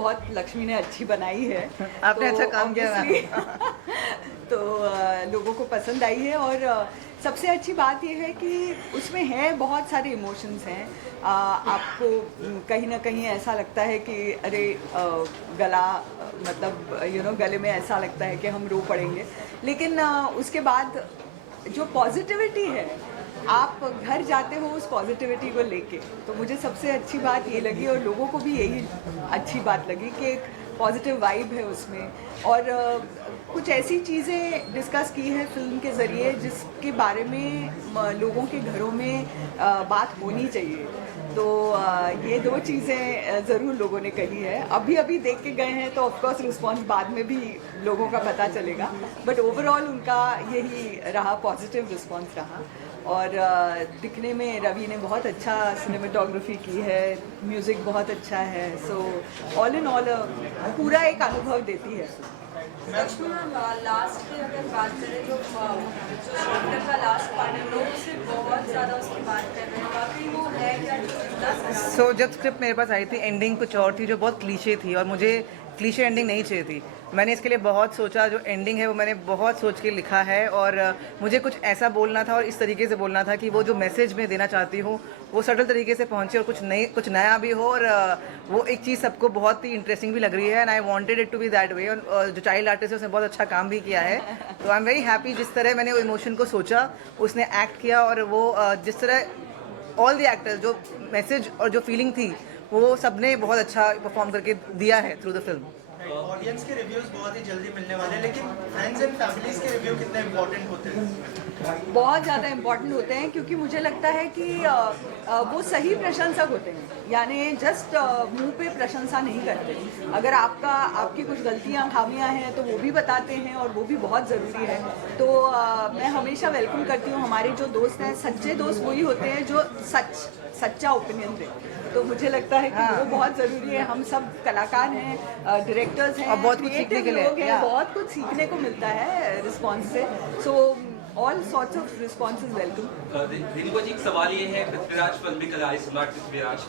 बहुत लक्ष्मी ने अच्छी बनाई है। आपने अच्छा काम किया obviously तो लोगों को पसंद आई है और सबसे अच्छी बात यह है कि उसमें है बहुत सारे इमोशंस हैं। आपको कहीं ना कहीं ऐसा लगता है कि अरे गला मतलब गले में ऐसा लगता है कि हम रो पड़ेंगे, लेकिन उसके बाद जो पॉजिटिविटी है आप घर जाते हो उस पॉजिटिविटी को लेके, तो मुझे सबसे अच्छी बात ये लगी और लोगों को भी यही अच्छी बात लगी कि एक पॉजिटिव वाइब है उसमें। और कुछ ऐसी चीज़ें डिस्कस की है फिल्म के ज़रिए जिसके बारे में लोगों के घरों में बात होनी चाहिए। तो ये दो चीज़ें ज़रूर लोगों ने कही है। अभी अभी देख के गए हैं तो ऑफकोर्स रिस्पॉन्स बाद में भी लोगों का पता चलेगा, बट ओवरऑल उनका यही रहा, पॉजिटिव रिस्पॉन्स रहा। और दिखने में रवि ने बहुत अच्छा सिनेमेटोग्राफी की है, म्यूज़िक बहुत अच्छा है, सो ऑल इन ऑल पूरा एक अनुभव देती है। लास्ट की अगर बात करें तो जो शूटर का लास्ट पार्ट है लोग उससे बहुत ज़्यादा उसकी बात कर रहे हैं, बाकी वो है क्या जो इतना खराब। सो जब स्क्रिप्ट मेरे पास आई थी एंडिंग कुछ और थी जो बहुत क्लीशे थी और मुझे क्लीशे एंडिंग नहीं चाहिए थी। मैंने इसके लिए बहुत सोचा, जो एंडिंग है वो मैंने बहुत सोच के लिखा है और मुझे कुछ ऐसा बोलना था और इस तरीके से बोलना था कि वो जो मैसेज मैं देना चाहती हूँ वो सटल तरीके से पहुँचे और कुछ नया भी हो और वो एक चीज़ सबको बहुत ही इंटरेस्टिंग भी लग रही है and I wanted it to be that way. और जो चाइल्ड आर्टिस्ट है उसने बहुत अच्छा काम भी किया है, तो आई एम वेरी हैप्पी जिस तरह मैंने वो इमोशन को सोचा उसने एक्ट किया और वो जिस तरह ऑल द एक्टर्स जो मैसेज और जो फीलिंग थी वो सबने बहुत अच्छा परफॉर्म करके दिया है थ्रू द फिल्म। ऑडियंस के रिव्यूज बहुत ही जल्दी मिलने वाले हैं, लेकिन फ्रेंड्स एंड फैमिलीज के रिव्यू कितने इंपॉर्टेंट होते हैं? बहुत ज़्यादा इम्पॉर्टेंट होते हैं, क्योंकि मुझे लगता है कि वो सही प्रशंसक होते हैं, यानी जस्ट मुंह पे प्रशंसा नहीं करते। अगर आपकी कुछ गलतियां खामियां हैं तो वो भी बताते हैं और वो भी बहुत ज़रूरी है। तो मैं हमेशा वेलकम करती हूँ। हमारे जो दोस्त हैं, सच्चे दोस्त वही होते हैं जो सच्चा ओपिनियन दें। तो मुझे लगता है कि वो बहुत ज़रूरी है। हम सब कलाकार हैं, डायरेक्टर्स हैं, और बहुत कुछ सीखने के लिए लोग हैं, बहुत कुछ सीखने को मिलता है रिस्पॉन्स से। So all sorts of responses welcome. Rinku ji, एक सवाल ये है, पृथ्वीराज फिल्म भी कल आई, सम्राट पृथ्वीराज,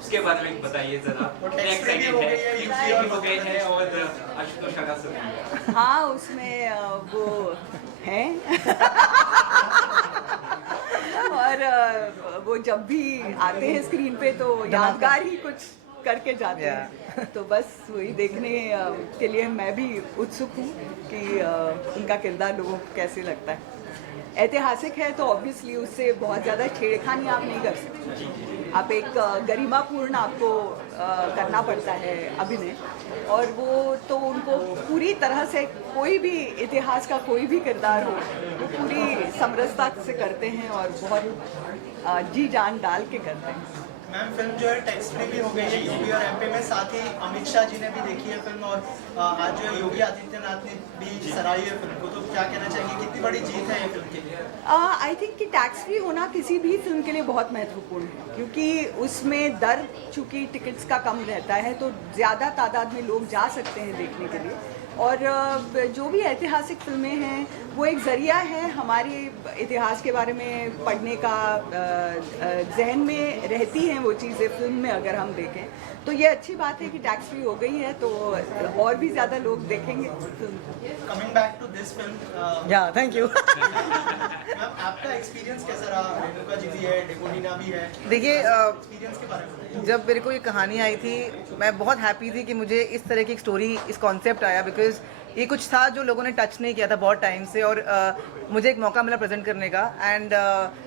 उसके बारे में बताइए जरा। एक्साइटेड है, यूपी हो गए हैं और आशुतोष शाह से। हाँ, उसमें वो हैं और वो जब भी आते हैं स्क्रीन पे तो यादगार ही कुछ करके जाते हैं। तो बस वही देखने के लिए मैं भी उत्सुक हूँ कि उनका किरदार लोगों को कैसे लगता है। ऐतिहासिक है तो ऑब्वियसली उससे बहुत ज़्यादा छेड़खानी आप नहीं कर सकते। आप एक गरिमापूर्ण आपको करना पड़ता है अभिनय, और वो तो उनको पूरी तरह से, कोई भी इतिहास का कोई भी किरदार हो वो पूरी समरसता से करते हैं और बहुत जी जान डाल के करते हैं। मैम, फिल्म जो है टैक्स फ्री भी हो गई है यूपी और एमपी में, साथ ही अमित शाह जी ने भी देखी है फिल्म और आज जो है योगी आदित्यनाथ ने भी सराही है फिल्म को, तो क्या कहना चाहिए, कितनी बड़ी जीत है ये फिल्म के लिए? आई थिंक कि टैक्स फ्री होना किसी भी फिल्म के लिए बहुत महत्वपूर्ण है, क्योंकि उसमें दर चूँकि टिकट्स का कम रहता है तो ज़्यादा तादाद में लोग जा सकते हैं देखने के लिए। और जो भी ऐतिहासिक फिल्में हैं वो एक ज़रिया है हमारे इतिहास के बारे में पढ़ने का, जहन में रहती हैं वो चीज़ें फिल्म में अगर हम देखें। तो ये अच्छी बात है कि टैक्स फ्री हो गई है तो और भी ज़्यादा लोग देखेंगे film. Coming back to this film, या थैंक यू। मैम आपका एक्सपीरियंस कैसा रहा? रेणुका जी भी है, डेकोडिना भी है, देखिए एक्सपीरियंस के बारे में। जब मेरे को ये कहानी आई थी मैं बहुत हैप्पी थी कि मुझे इस तरह की एक स्टोरी, इस कॉन्सेप्ट आया, बिकॉज ये कुछ था जो लोगों ने टच नहीं किया था बहुत टाइम से और मुझे एक मौका मिला प्रेजेंट करने का। एंड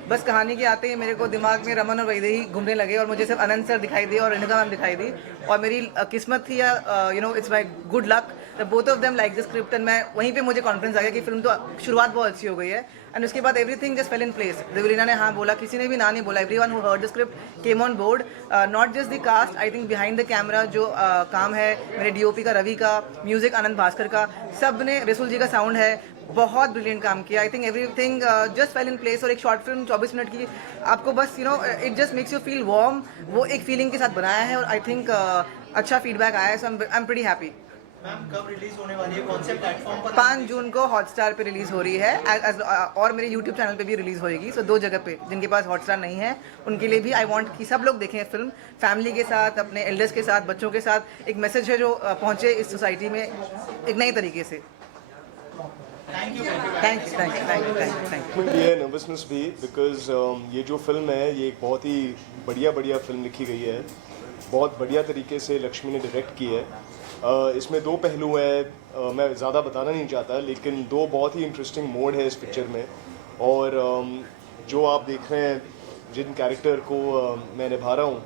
बस कहानी के आते ही मेरे को दिमाग में रमन और वैदेही घूमने लगे और मुझे सिर्फ अनंत सर दिखाई दिए और रेणुका मैम दिखाई दी, और मेरी किस्मत थी या it's my good luck that both of them like the script. And मैं वहीं पे मुझे कॉन्फिडेंस आ गया कि फिल्म तो शुरुआत बहुत अच्छी हो गई है एंड उसके बाद everything just fell in place. Devlina ने हाँ बोला, किसी ने भी ना नहीं बोला, everyone who heard the script came on board. Not just the cast, I think behind the camera जो काम है मेरे डीओपी का, रवि का, म्यूजिक आनंद भास्कर का, सब ने, रसूल जी का साउंड है, बहुत ब्रिलियंट काम किया। I think everything just fell in place. और एक शॉर्ट फिल्म 24 मिनट की, आपको बस it just makes you feel warm, वो एक फीलिंग के साथ बनाया है और आई थिंक अच्छा फीडबैक आया है, so I am pretty happy. Ma'am कब रिलीज होने वाली है, कौन से प्लेटफॉर्म पर? 5 जून को हॉटस्टार पे रिलीज़ हो रही है और मेरे यूट्यूब चैनल पे भी रिलीज़ होएगी। सो 2 जगह पे, जिनके पास हॉटस्टार नहीं है उनके लिए भी आई वांट कि सब लोग देखें फिल्म फैमिली के साथ, अपने एल्डर्स के साथ, बच्चों के साथ। एक मैसेज है जो पहुँचे इस सोसाइटी में एक नई तरीके से। Thank you. Thank you. ये नर्वसनेस भी बिकॉज ये जो फिल्म है ये एक बहुत ही बढ़िया फिल्म लिखी गई है, बहुत बढ़िया तरीके से लक्ष्मी ने डायरेक्ट की है। इसमें 2 पहलू हैं, मैं ज़्यादा बताना नहीं चाहता, लेकिन 2 बहुत ही इंटरेस्टिंग मोड है इस पिक्चर में। और जो आप देख रहे हैं, जिन कैरेक्टर को मैं निभा रहा हूँ,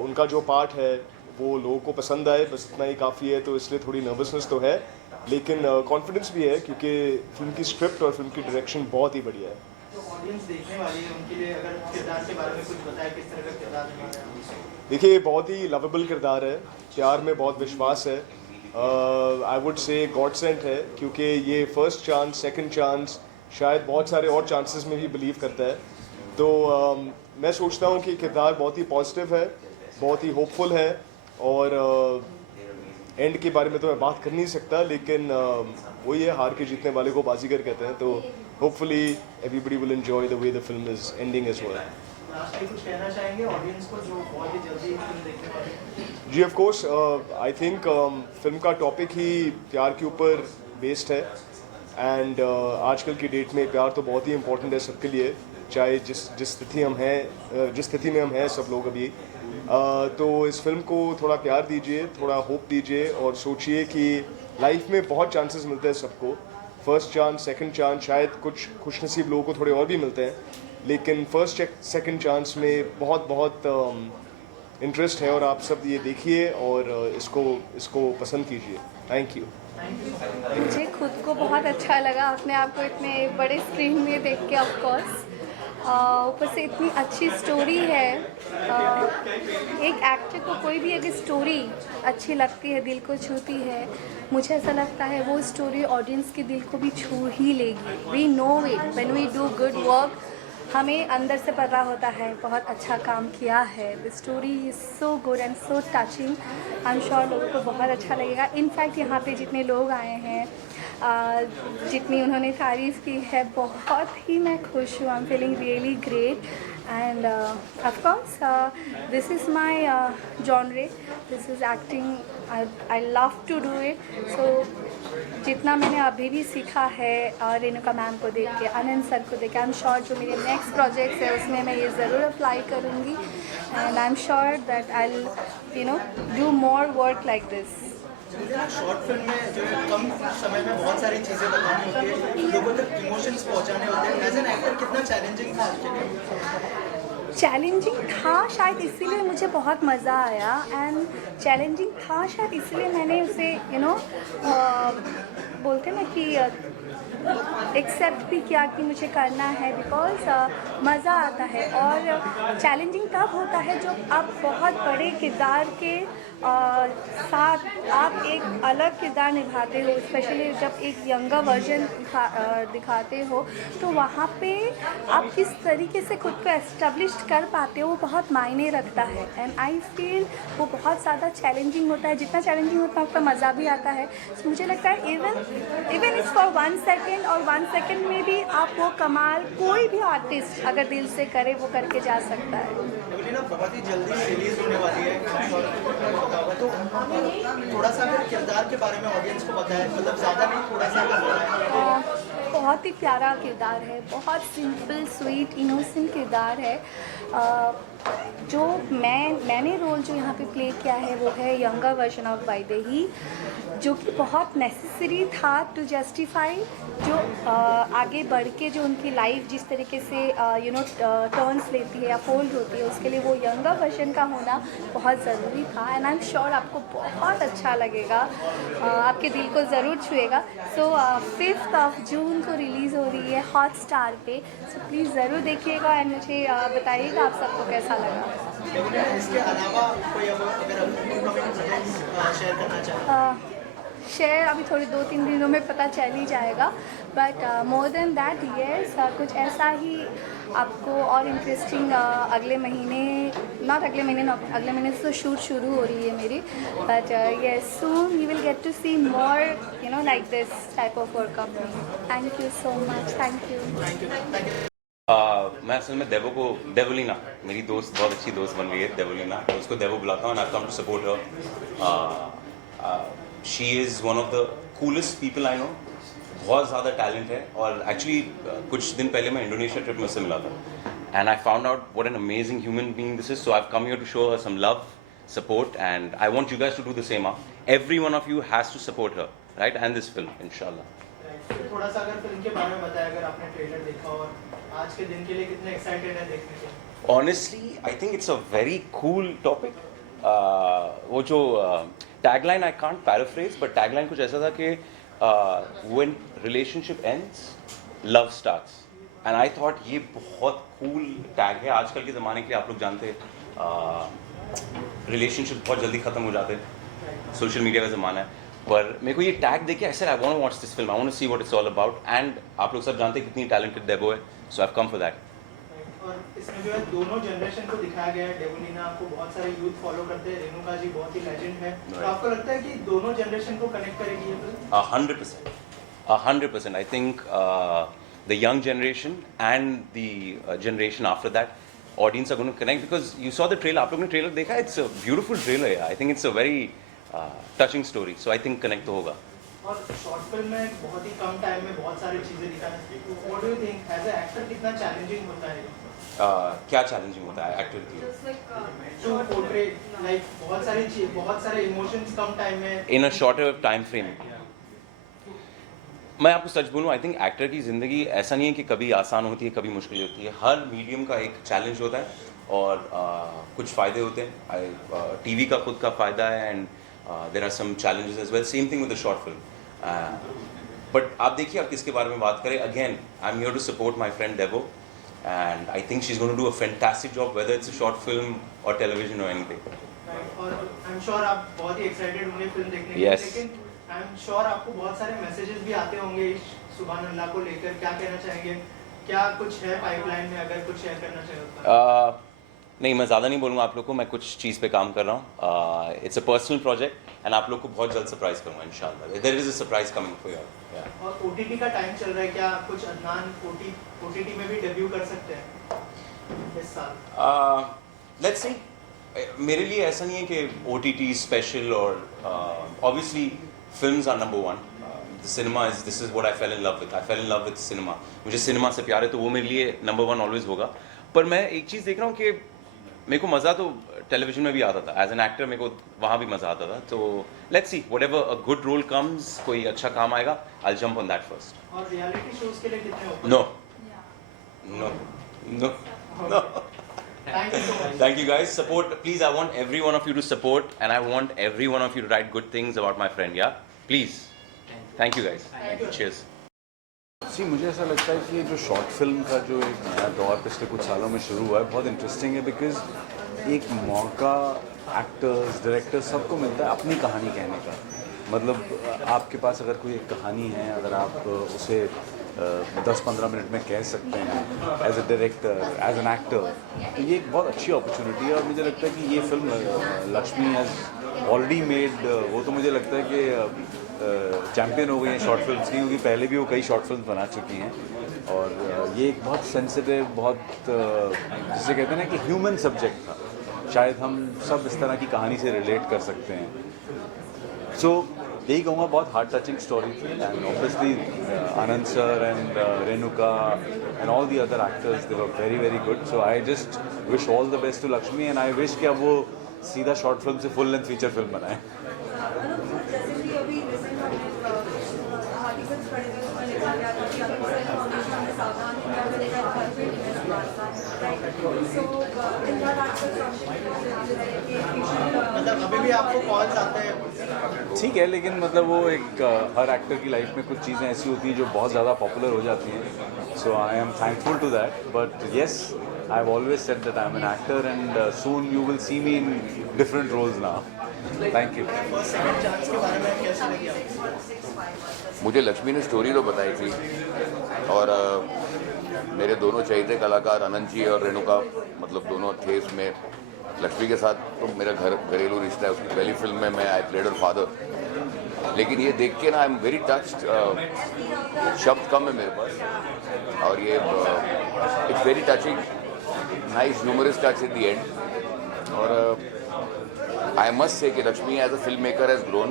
उनका जो पार्ट है वो लोगों को पसंद आए, बस इतना ही काफ़ी है। तो इसलिए थोड़ी नर्वसनेस तो है, लेकिन कॉन्फिडेंस भी है क्योंकि फिल्म की स्क्रिप्ट और फिल्म की डायरेक्शन बहुत ही बढ़िया है। तो ऑडियंस देखने वाली है, उनके लिए अगर किरदार के बारे में कुछ बताएं, किस तरह का किरदार निभाना है? देखिए, बहुत ही लवेबल किरदार है, प्यार में बहुत विश्वास है, I would say God sent है, क्योंकि ये फर्स्ट चांस, सेकंड चांस, शायद बहुत सारे और चांसेस में भी बिलीव करता है। तो मैं सोचता हूँ कि किरदार बहुत ही पॉजिटिव है, बहुत ही होपफुल है। और एंड के बारे में तो मैं बात कर नहीं सकता, लेकिन वही है, हार के जीतने वाले को बाजीगर कहते हैं। तो hopefully everybody will enjoy the way the film is ending as well. Last में कुछ कहना चाहेंगे ऑडियंस को जो बहुत ही जल्दी फिल्म देखने वाली है? जी of course, I think film का टॉपिक ही प्यार के ऊपर बेस्ड है। एंड आजकल की डेट में प्यार तो बहुत ही इम्पोर्टेंट है सबके लिए, चाहे जिस स्थिति में हम हैं सब लोग अभी। तो इस फिल्म को थोड़ा प्यार दीजिए, थोड़ा होप दीजिए, और सोचिए कि लाइफ में बहुत चांसेस मिलते हैं सबको। फर्स्ट चांस, सेकंड चांस, शायद कुछ खुशनसीब लोगों को थोड़े और भी मिलते हैं, लेकिन फर्स्ट सेकंड चांस में बहुत इंटरेस्ट है। और आप सब ये देखिए और इसको पसंद कीजिए। Thank you. मुझे खुद को बहुत अच्छा लगा अपने आप को इतने बड़े स्क्रीन में देख के। ऑफ कोर्स ऊपर से इतनी अच्छी स्टोरी है। एक एक्टर को कोई भी अगर स्टोरी अच्छी लगती है, दिल को छूती है, मुझे ऐसा लगता है वो स्टोरी ऑडियंस के दिल को भी छू ही लेगी। We know it when we do good work, हमें अंदर से पता होता है बहुत अच्छा काम किया है। The story is so good and so touching. I am sure लोगों को बहुत अच्छा लगेगा। इनफैक्ट यहाँ पे जितने लोग आए हैं, जितनी उन्होंने तारीफ़ की है, बहुत ही मैं खुश हूँ। I am feeling really great and of course this is my genre, this is acting. I love to do it. So जितना मैंने अभी भी सीखा है रेणुका मैम को देख के, आनंद सर को देख के, आई एम श्योर जो मेरे नेक्स्ट प्रोजेक्ट्स है उसमें मैं ये ज़रूर अप्लाई करूँगी। And I am sure that I will do more work like this. Short film में जो है कम समय में बहुत सारी चीज़ें बतानी होती है, लोगों तक इमोशंस पहुंचाने होते हैं। एज एन एक्टर कितना चैलेंजिंग था आपके लिए? चैलेंजिंग था शायद, इसीलिए मुझे बहुत मज़ा आया। एंड चैलेंजिंग था शायद इसलिए मैंने उसे बोलते ना कि एक्सेप्ट भी किया कि मुझे करना है, बिकॉज मज़ा आता है। और चैलेंजिंग तब होता है जब आप बहुत बड़े किरदार के साथ आप एक अलग किरदार निभाते हो, स्पेशली जब एक यंगर वर्जन दिखाते हो, तो वहाँ पे आप किस तरीके से खुद को एस्टेब्लिश कर पाते हो वो बहुत मायने रखता है। एंड आई फील वो बहुत ज़्यादा चैलेंजिंग होता है। जितना चैलेंजिंग होता है उतना मज़ा भी आता है। So, मुझे लगता है इवन इट्स फॉर 1 सेकेंड, और 1 सेकेंड में भी आप वो कमाल कोई भी आर्टिस्ट अगर दिल से करे वो करके जा सकता है। बहुत ही जल्दी रिलीज होने वाली है, तो थोड़ा सा अगर किरदार के बारे में ऑडियंस को बताएं, मतलब ज़्यादा नहीं, थोड़ा सा बताएं। बहुत ही प्यारा किरदार है, बहुत सिंपल, स्वीट, इनोसेंट किरदार है। जो मैंने रोल जो यहाँ पे प्ले किया है वो है यंगर वर्जन ऑफ वैदेही, जो कि बहुत नेसेसरी था टू जस्टिफाई जो आगे बढ़ के जो उनकी लाइफ जिस तरीके से टर्न्स लेती है या फोल्ड होती है, उसके लिए वो यंगर वर्जन का होना बहुत ज़रूरी था। एंड आई एम श्योर आपको बहुत अच्छा लगेगा, आपके दिल को ज़रूर छुएगा। सो 5 जून को रिलीज़ हो रही है हॉटस्टार पे। सो प्लीज़ ज़रूर देखिएगा एंड मुझे बताइएगा आप सबको कैसा लगा। इसके अलावा कोई अगर अपकमिंग प्रोजेक्ट्स शेयर करना चाहें? शेयर अभी थोड़े 2-3 दिनों में पता चल ही जाएगा, but more than that yes कुछ ऐसा ही आपको और इंटरेस्टिंग अगले महीने अगले महीने से तो शूट शुरू हो रही है मेरी, but yes soon you will get to see more you know like this type of work of me. Thank you so much, thank you. मैं असल में देवोलीना मेरी दोस्त, बहुत अच्छी दोस्त बन गई है देवोलीना, तो उसको देवो बुलाता हूँ and I come to support her. She is one of the coolest people I know, बहुत ज़्यादा टैलेंट है, और एक्चुअली कुछ दिन पहले मैं इंडोनेशिया ट्रिप में उससे मिला था and I found out what an amazing human being this is, so I have come here to show her some love, support, and I want you guys to do the same. Every one of you has to support her, right, and this film इंशाल्लाह। थोड़ा सा अगर film के बारे में बताया, अगर आपने ट्रेलर देखा और आज के दिन के लिए कितने एक्साइटेड है देखने के? Honestly, I think it's a very cool topic. वो जो tagline I can't paraphrase, but tagline कुछ ऐसा था कि when relationship ends, love starts. And I thought ये बहुत cool टैग है आजकल के ज़माने के लिए। आप लोग जानते हैं रिलेशनशिप बहुत जल्दी ख़त्म हो जाते हैं, सोशल मीडिया का ज़माना है, पर मेरे को ये टैग देखिए ऐसे I want to watch this film, I want to see what it's all about, and आप लोग सब जानते हैं कितनी टैलेंटेड देवो है, so I have come for that. और इसमें जो है दोनों जनरेशन को दिखाया गया है। देवोलीना को बहुत सारे यूथ फॉलो करते हैं, रेणुका जी बहुत ही लेजेंड है, तो आपको लगता है कि दोनों जनरेशन को कनेक्ट करेगी ये film? 100%, 100%. I think the young generation and the generation after that, audience are going to connect because you saw the trailer. आप लोग ने ट्रेलर देखा? It's a beautiful trailer. Yeah. I think it's a very touching story. So I think connect तो होगा. और short film में बहुत ही कम time में बहुत सारी चीजें दिखाना, what do you think as a actor कितना चैलेंजिंग होता है? क्या चैलेंजिंग होता है एक्टर के लिए? टू पोर्ट्रे लाइक बहुत सारे इमोशंस कम टाइम में इन अ शॉर्टर टाइम फ्रेम। मैं आपको सच बोलूँ, आई थिंक एक्टर की ज़िंदगी ऐसा नहीं है कि कभी आसान होती है कभी मुश्किल होती है, हर मीडियम का एक चैलेंज होता है और कुछ फ़ायदे होते हैं। टीवी का खुद का फ़ायदा है and there are some challenges as well, same thing with the short film. But आप देखिए आप किसके बारे में बात करें, again I am here to support my friend Devo and I think she's going to do a fantastic job, whether it's a short film or television or anything. और I'm sure आप बहुत ही एक्साइटेड होंगे फिल्म देखने के लिए, Yes. लेकिन I'm sure आपको बहुत सारे मैसेजेस भी आते होंगे इस सुभान अल्लाह को लेकर, क्या कहना चाहेंगे? क्या कुछ है पाइपलाइन में, अगर कुछ शेयर करना चाहें? नहीं, मैं ज़्यादा नहीं बोलूँगा आप लोग को, मैं कुछ चीज़ पे काम कर रहा हूँ। It's a personal project and आप लोग को बहुत जल्द सरप्राइज करूँगा इंशाल्लाह। There is a surprise coming for you. और OTT का टाइम चल रहा है, क्या कुछ अदनान OTT में भी डेब्यू कर सकते हैं इस साल? लेट्स सी, मेरे लिए ऐसा नहीं है कि OTT स्पेशल और obviously films are number one. The cinema is, this is what I fell in love with, I fell in love with cinema. मुझे सिनेमा से प्यार है तो वो मेरे लिए नंबर वन ऑलवेज होगा। पर मैं एक चीज़ देख रहा हूँ कि मेरे को मज़ा तो टेलीविजन में भी आता था, एज एन एक्टर मेरे को वहाँ भी मज़ा आता था। तो let's see, whatever a good role comes, कोई अच्छा काम आएगा, I will jump on that first. और रियलिटी शोज के लिए कितने open? No no no no. Thank you so much. Thank you guys. Support, please. I want every one of you to support, and I want every one of you to write good things about my friend. Yeah, please. Thank you guys. Cheers. जी, मुझे ऐसा लगता है कि जो short film का जो एक नया दौर पिछले कुछ सालों में शुरू हुआ है बहुत इंटरेस्टिंग है, बिकॉज एक मौका एक्टर्स डायरेक्टर्स सबको मिलता है अपनी कहानी कहने का। मतलब आपके पास अगर कोई एक कहानी है, अगर आप उसे 10-15 मिनट में कह सकते हैं as a director, as an actor, तो ये एक बहुत अच्छी अपॉर्चुनिटी है। और मुझे लगता है कि ये film Lakshmi has already made, वो तो मुझे लगता है कि चैम्पियन हो गई हैं शॉर्ट फिल्म्स की, क्योंकि पहले भी वो कई शॉर्ट फिल्म बना चुकी हैं। और ये एक बहुत सेंसिटिव, बहुत जिसे कहते हैं ना कि ह्यूमन सब्जेक्ट था, शायद हम सब इस तरह की कहानी से रिलेट कर सकते हैं। सो यही कहूँगा, बहुत हार्ट टचिंग स्टोरी थी and obviously Anand sir and Renuka and all the other actors, they were very very good. So I just wish all the best to Lakshmi and I wish कि अब वो सीधा शॉर्ट फिल्म से फुल लेंथ फीचर फिल्म बनाए। जैसे कि अभी recent articles पढ़े थे उसमें लिखा गया था कि आपको फाउंडेशन में सावधान है, अगर एक घर पे इन्वेस्ट मारता right, so in that article मतलब अभी भी आपको कॉल्स आते हैं? ठीक है, लेकिन मतलब वो एक हर एक्टर की लाइफ में कुछ चीज़ें ऐसी होती हैं जो बहुत ज़्यादा पॉपुलर हो जाती हैं। So I am thankful to that, but yes, I have always said that I am an actor and soon you will see me in different roles now. Thank you. First second chance के बारे में कैसे लगी आपको? मुझे लक्ष्मी ने story तो बताई थी और मेरे दोनों चहेते कलाकार अनंत जी और रेणुका मतलब दोनों थे इसमें। लक्ष्मी के साथ तो मेरा घरेलू रिश्ता है, उसकी पहली फिल्म में मैं आई प्लेड हर फादर। लेकिन ये देख के ना आई एम वेरी टच्ड, शब्द कम है मेरे पास, और ये it's very touching, nice humorous touch at the end. और आई मस्ट से कि Lakshmi as a film maker has grown.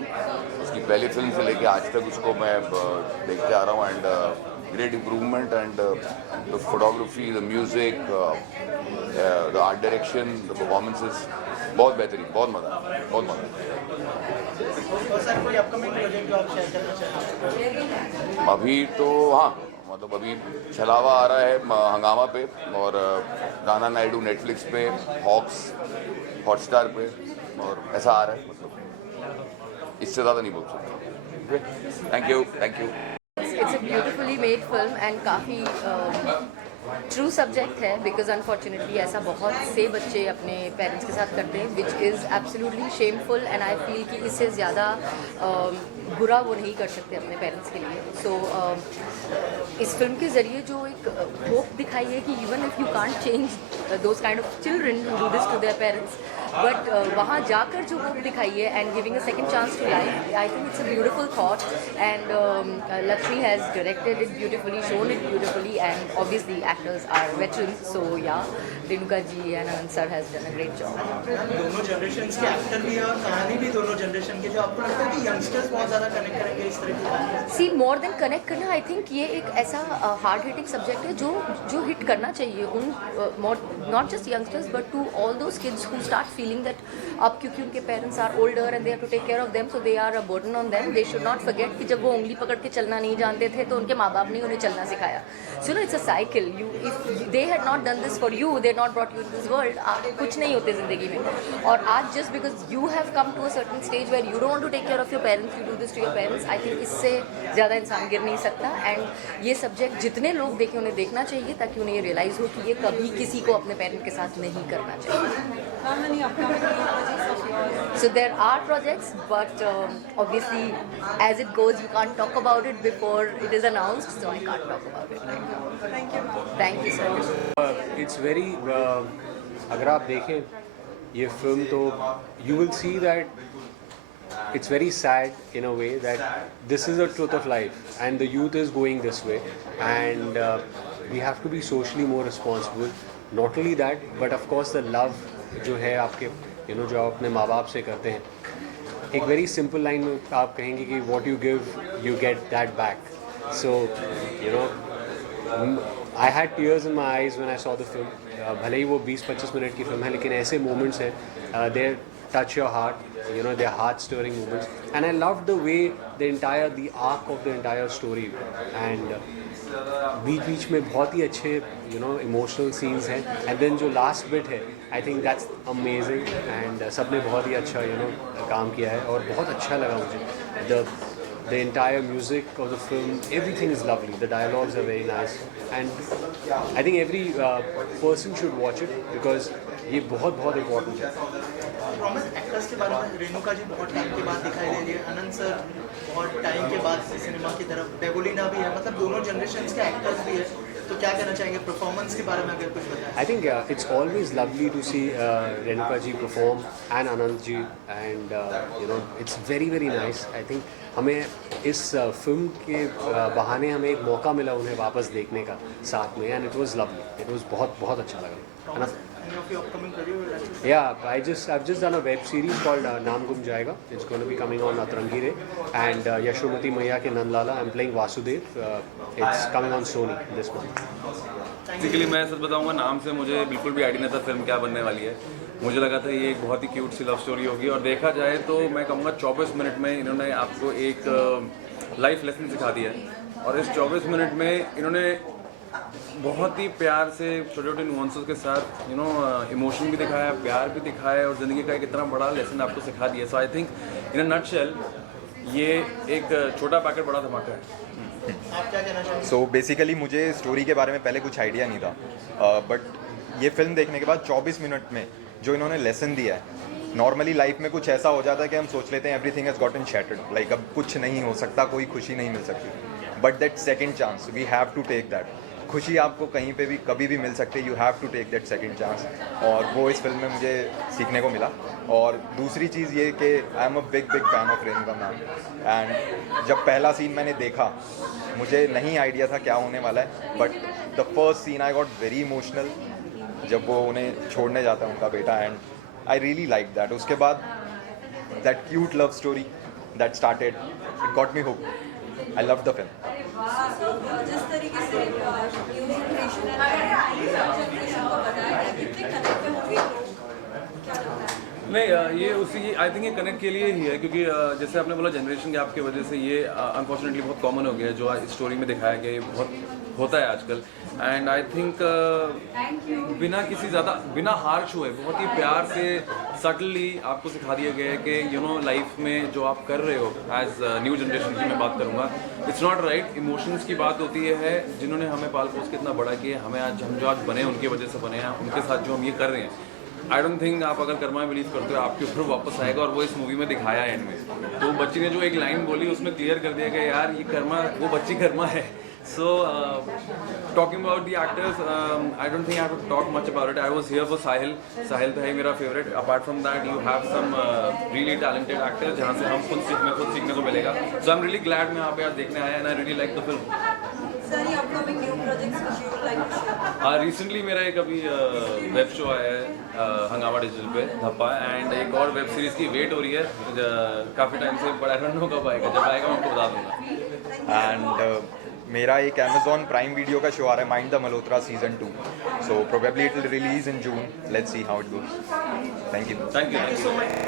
उसकी पहली फिल्म से लेके आज तक उसको मैं देखते आ रहा हूँ, and great improvement, and the photography, the music, the art direction, the performances, बहुत बेहतरीन, बहुत मज़ा। और सर कोई अपकमिंग प्रोजेक्ट जो आप शेयर करना चाहेंगे? अभी तो हाँ, मतलब अभी छलावा आ रहा है हंगामा पे, और राना नायडू नेटफ्लिक्स पे, हॉक्स हॉटस्टार पे, और ऐसा आ रहा है। मतलब इससे ज़्यादा नहीं बोल सकता। Thank you. It's a beautifully made film and काफ़ी ट्रू सब्जेक्ट है, बिकॉज अनफॉर्चुनेटली ऐसा बहुत से बच्चे अपने पेरेंट्स के साथ करते हैं, which is absolutely shameful, and I feel कि इससे ज़्यादा बुरा वो नहीं कर सकते अपने पेरेंट्स के लिए। सो इस फिल्म के ज़रिए जो एक होप दिखाई है कि even if you can't change those kind of children who do this to their parents, but वहाँ जाकर जो होप दिखाई है and giving a second chance to life, I think it's a beautiful thought, and Lakshmi has directed it beautifully, shown it beautifully, and obviously actors are veterans, so yeah, Renuka ji and Anand sir has done a great job. दोनों generations के actor भी है और कहानी भी दोनों generation के, जो आपको लगता है कि यंगस्टर्स बहुत ज़्यादा कनेक्ट करेंगे इस तरह की कहानी? See, more than कनेक्ट करना, आई थिंक ये एक ऐसा हार्ड हिटिंग सब्जेक्ट है जो हिट करना चाहिए उन not just youngsters but to all those kids who start feeling that अब क्योंकि उनके parents are older and they have to take care of them, so they are a burden on them. They should not forget कि जब वो उंगली पकड़ के चलना नहीं जानते थे तो उनके माँ बाप ने उन्हें चलना सिखाया। So no it's a cycle, you if they had not done this for you, they not brought you in this world, आप कुछ नहीं होते ज़िंदगी में। और आज just because you have come to a certain stage where you don't want to take care of your parents, you do this to your parents, I think इससे ज़्यादा इंसान गिर नहीं सकता। एंड ये सब्जेक्ट जितने लोग देखें उन्हें देखना चाहिए ताकि उन्हें ये रियलाइज़ हो कि ये कभी किसी को अपने पेरेंट के साथ नहीं करना चाहिए। So there are projects, but obviously as it goes you can't talk about it before it is announced, so I can't talk about it right now. Thank you so much. It's very अगर आप देखें ये film तो you will see that it's very sad in a way that this is the truth of life and the youth is going this way, and we have to be socially more responsible. Not only that, but of course the love जो है आपके जो आप अपने माँ बाप से करते हैं, एक वेरी सिंपल लाइन में आप कहेंगे कि what you give you get that back. So I had tears in my eyes when I saw the film. भले ही वो 20-25 मिनट की फिल्म है, लेकिन ऐसे मोमेंट्स हैं they touch your heart, they're heart stirring moments, and I loved the way the arc of the entire story, and बीच में बहुत ही अच्छे इमोशनल सीन्स हैं, एंड देन जो लास्ट बिट है I think that's amazing, and सब ने बहुत ही अच्छा काम किया है और बहुत अच्छा लगा मुझे। The entire music of the film, everything is lovely. The dialogues are very nice, and I think every person should watch it because ये बहुत important है। प्रॉमिस एक्टर्स के बारे में, रेणुका जी बहुत टाइम के बाद दिखाई दे रही है, अनंत सर बहुत टाइम के बाद सिनेमा की तरफ, बेबोलिना भी है, मतलब दोनों जनरेशन्स के एक्टर्स भी है, तो क्या कहना चाहेंगे परफॉर्मेंस के बारे में अगर कुछ बताएं? I think it's always lovely to see Renuka ji perform and Anant ji, and it's very nice. I think हमें इस फिल्म के बहाने हमें एक मौका मिला उन्हें वापस देखने का साथ में, and it was lovely, it was बहुत अच्छा लगा, है ना? Yeah, I've just done a web series called नाम गुम जाएगा. It's going to be coming on Atrangi Re, and Yashomati Maiya के Nandlala, I'm playing Vasudev. It's coming on Sony this month. Basically मैं सच बताऊंगा, नाम से मुझे बिल्कुल भी आइडिया नहीं था फिल्म क्या बनने वाली है। मुझे लगा था ये एक बहुत ही क्यूट सी लव स्टोरी होगी, और देखा जाए तो मैं कहूँगा 24 मिनट में इन्होंने आपको एक लाइफ लेसन सिखा दिया है, और इस 24 मिनट में इन्होंने बहुत ही प्यार से छोटे नुआंसेस के साथ इमोशन भी दिखाया, प्यार भी दिखाया, और ज़िंदगी का एक इतना बड़ा लेसन आपको सिखा दिया। सो I think in a nutshell ये एक छोटा पैकेट बड़ा धमाका है। आप क्या कहना चाहेंगे? सो बेसिकली मुझे स्टोरी के बारे में पहले कुछ आइडिया नहीं था, बट ये फिल्म देखने के बाद 24 मिनट में जो इन्होंने लेसन दिया है नॉर्मली लाइफ में कुछ ऐसा हो जाता है कि हम सोच लेते हैं everything has gotten shattered, like अब कुछ नहीं हो सकता, कोई खुशी नहीं मिल सकती, but that second chance we have to take that. खुशी आपको कहीं पे भी कभी भी मिल सकती है, you have to take that second chance, और वो इस फिल्म में मुझे सीखने को मिला। और दूसरी चीज़ ये कि I am a big fan of Renuka ma'am, and जब पहला सीन मैंने देखा मुझे नहीं आइडिया था क्या होने वाला है, but the first scene I got very emotional जब वो उन्हें छोड़ने जाता है उनका बेटा, and I really like that. उसके बाद that cute love story that started, it got me hook, I love the film. जिस तरीके से न्यू जनरेशन जनरेशन को बनाया गया, कितने कनेक्ट होंगे लोग, क्या लगता है? नहीं, ये उसी आई थिंक ये कनेक्ट के लिए ही है, क्योंकि जैसे आपने बोला जनरेशन गैप की वजह से ये अनफॉर्चुनेटली बहुत कॉमन हो गया है, जो आज स्टोरी में दिखाया गया, ये बहुत होता है आजकल। एंड आई थिंक बिना हार्श हुए बहुत ही प्यार से सटली आपको सिखा दिया गया है कि यू नो लाइफ में जो आप कर रहे हो एज न्यू जनरेशन की मैं बात करूँगा, इट्स नॉट राइट। इमोशंस की बात होती है जिन्होंने हमें पाल पोस के इतना बड़ा किया, हमें आज हम जो आज बने उनकी वजह से बने हैं, उनके साथ जो हम ये कर रहे हैं। आई डोंट थिंक आप अगर कर्मा में बिलीव करते हो आपके ऊपर वापस आएगा, और वो इस मूवी में दिखाया है एंड में। तो बच्ची ने जो एक लाइन बोली उसमें क्लियर कर दिया गया यार ये कर्मा, वो बच्ची कर्मा है। So talking about the actors, I don't think I have to talk much about it. I was here for Sahil. Sahil था मेरा favorite. Apart from that, you have some really talented actors जहाँ से हम खुद सीखने को मिलेगा. So I'm really glad मैं यहाँ पे आज देखने आया, and I really like the film. Sir, any upcoming new projects which you would like to share? Recently मेरा एक अभी वेब शो आया है हंगामा डिजिटल पे, धप्पा, एंड एक और वेब सीरीज की वेट हो रही है काफ़ी टाइम से, बट आई डोंट नो कब आएगा, जब आएगा मैं आपको बता दूंगा। एंड मेरा एक Amazon प्राइम वीडियो का शो आ रहा है, mind the Malhotra season 2, so probably it will release in June, let's see how it goes. Thank you so much.